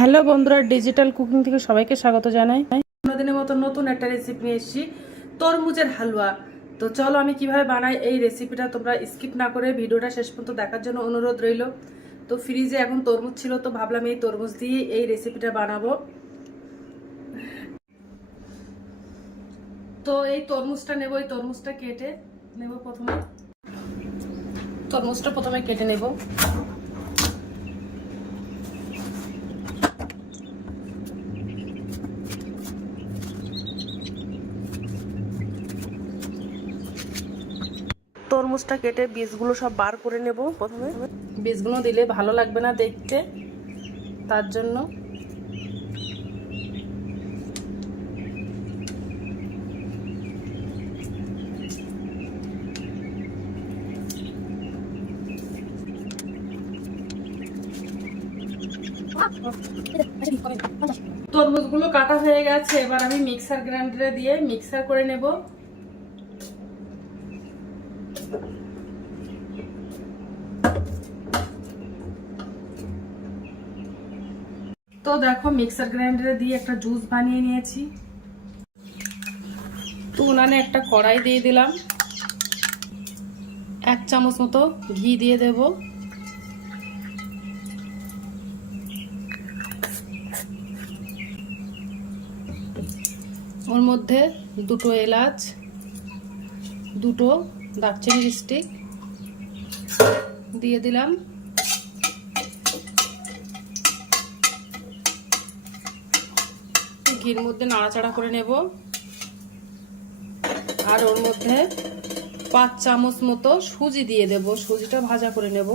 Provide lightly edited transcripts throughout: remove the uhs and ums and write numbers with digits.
Hello বন্ধুরা, digital cooking থেকে সবাইকে স্বাগত জানাই। দিনের মতো নতুন একটা রেসিপি নিয়ে এসেছি, তরমুজের হালুয়া। তো চলো আমি কিভাবে বানাই এই রেসিপিটা তোমরা স্কিপ না করে ভিডিওটা শেষ পর্যন্ত দেখার জন্য অনুরোধ রইল। তো ফ্রিজে এখন তরমুজ ছিল, তো ভাবলাম এই তরমুজ দিয়ে এই রেসিপিটা বানাবো। তো এই তরমুজটা নেব, এই তরমুজটা কেটে নেব। প্রথমে কেটে নেব। তরমুজটা কেটে বীজগুলো সব বার করে নেব। প্রথমে বীজগুলো দিলে ভালো লাগবে না দেখতে, তার জন্য তরমুজগুলো কাটা হয়ে গেছে। এবার আমি মিক্সার গ্রাইন্ডারে দিয়ে মিক্সার করে নেব। তো দেখো মিক্সার গ্রাইন্ডারে দিয়ে একটা জুস বানিয়ে নিয়েছি। তো উনানে একটা কড়াই দিয়ে দিলাম, 1 চামচ মতো ঘি দিয়ে দেব। ওর মধ্যে 2টো এলাচ, 2টো দারচিনির স্টিক দিয়ে দিলাম। ঘির মধ্যে নাড়াচাড়া করে নেব। আর ওর মধ্যে 5 চামচ মতো সুজি দিয়ে দেব। সুজিটা ভাজা করে নেব।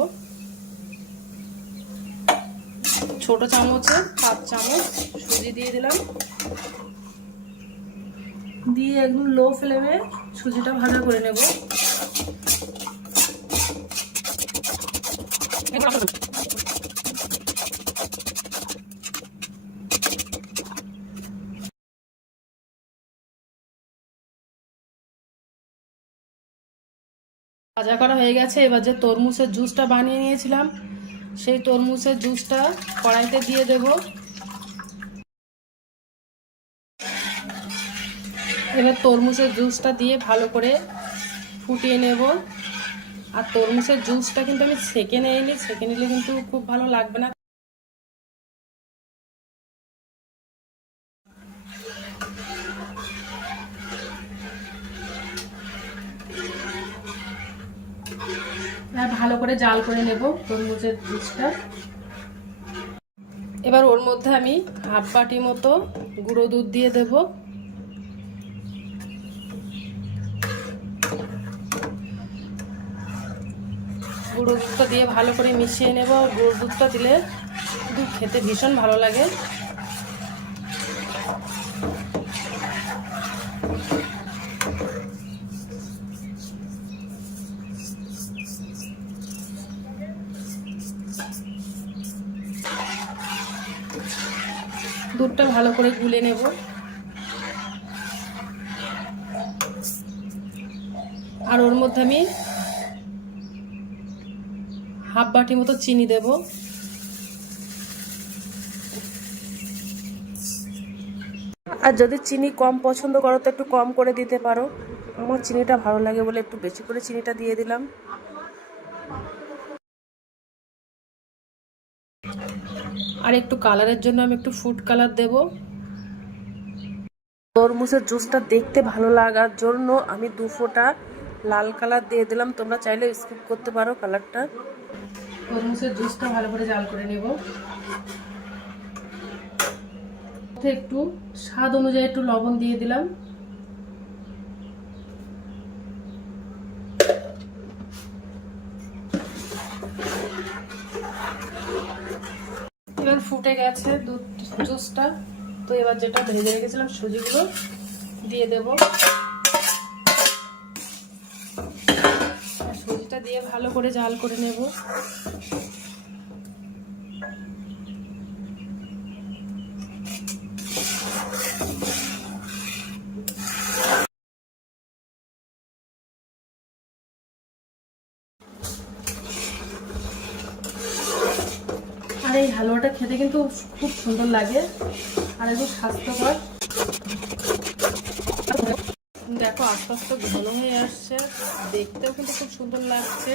ছোট চামচে 5 চামচ সুজি দিয়ে দিলাম। দিয়ে একদম লো ফ্লেমে সুজিটা ভাজা করে নেব। ভাজা করা হয়ে গেছে। এবার যে তরমুজের জুসটা বানিয়ে নিয়েছিলাম, সেই তরমুজের জুসটা কড়াইতে দিয়ে দেব। এবার তরমুজের জুসটা দিয়ে ভালো করে ফুটিয়ে নেব। আর তরমুজের জুসটা কিন্তু আমি ছেঁকে নিইনি, ছেঁকে নিলে কিন্তু খুব ভালো লাগবে না। ভালো করে জাল করে নেব তরমুজের জুসটা। এবার ওর মধ্যে আমি হাফ বাটি মতো গুঁড়ো দুধ দিয়ে দেব। গুঁড়ো দুধটা দিয়ে ভালো করে মিশিয়ে নেব। গুঁড়ো দুধটা দিলে দুধ খেতে ভীষণ ভালো লাগে। দুধটা ভালো করে গুলে নেব। আর ওর মধ্যে আমি হাফ বাটি মতো চিনি দেব। আর যদি চিনি কম পছন্দ করো তো একটু কম করে দিতে পারো। আমার চিনিটা ভালো লাগে বলে একটু বেশি করে চিনিটা দিয়ে দিলাম। আর একটু কালারের জন্য আমি একটু ফুড কালার দেব। তরমুজের জুসটা দেখতে ভালো লাগার জন্য আমি 2 ফোঁটা লাল কালার দিয়ে দিলাম। তোমরা চাইলে স্কিপ করতে পারো কালারটা। তরমুজের জুসটা ভালো করে জাল করে নেব। একটু স্বাদ অনুযায়ী একটু লবণ দিয়ে দিলাম। এবার ফুটে গেছে দুধ জুসটা। তো এবার যেটা ভেজে রেখেছিলাম সুজিগুলো দিয়ে দেব। সুজিটা দিয়ে ভালো করে জাল করে নেব। আর এই হালুয়াটা খেতে খেতে কিন্তু খুব সুন্দর লাগে আর একটু স্বাস্থ্যকর। দেখো আস্তে আস্তে ঘন হয়ে আসছে, দেখতেও কিন্তু খুব সুন্দর লাগছে।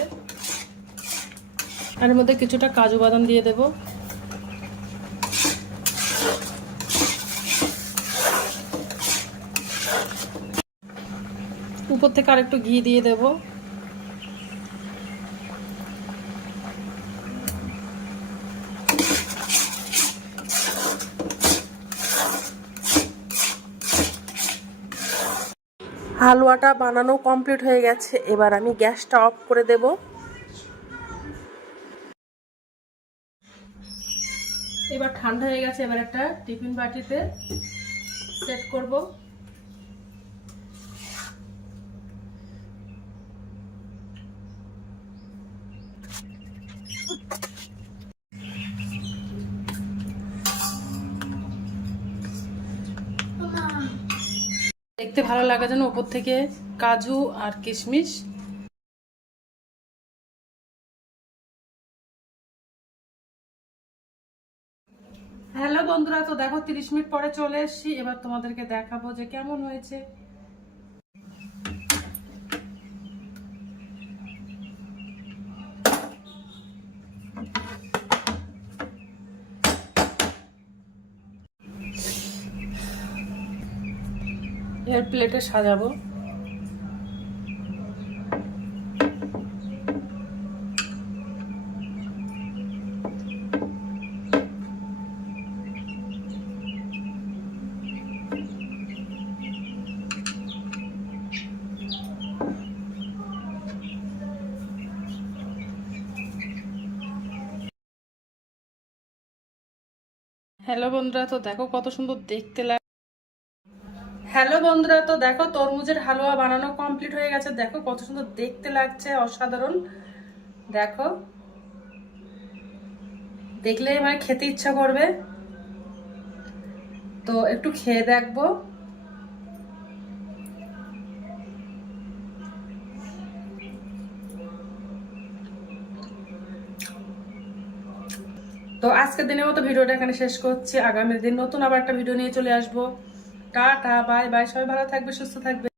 আর এর মধ্যে কিছুটা কাজু বাদাম দিয়ে দেব। উপর থেকে আর একটু ঘি দিয়ে দেব। হালুয়াটা বানানো কমপ্লিট হয়ে গেছে, এবার আমি গ্যাসটা অফ করে দেব। এবার ঠান্ডা হয়ে গেছে, এবার একটা টিফিন বাটিতে সেট করব। দেখতে ভালো লাগার জন্য উপর থেকে কাজু আর কিশমিশ। হ্যালো বন্ধুরা, তো দেখো 30 মিনিট পরে চলে এসেছি। এবার তোমাদেরকে দেখাবো যে কেমন হয়েছে। এর প্লেটে সাজাবো। হ্যালো বন্ধুরা, তো দেখো কত সুন্দর দেখতে লাগে। হ্যালো বন্ধুরা, তো দেখো তরমুজের হালুয়া বানানো কমপ্লিট হয়ে গেছে। দেখো কত সুন্দর দেখতে লাগছে, অসাধারণ। দেখো দেখলেই মানে খেতে ইচ্ছা করবে। তো একটু খেয়ে দেখবো। তো আজকের দিনের মতো ভিডিওটা এখানে শেষ করছি। আগামী দিন নতুন আবার একটা ভিডিও নিয়ে চলে আসবো। টাটা, বাই বাই, সবাই ভালো থাকবে, সুস্থ থাকবে।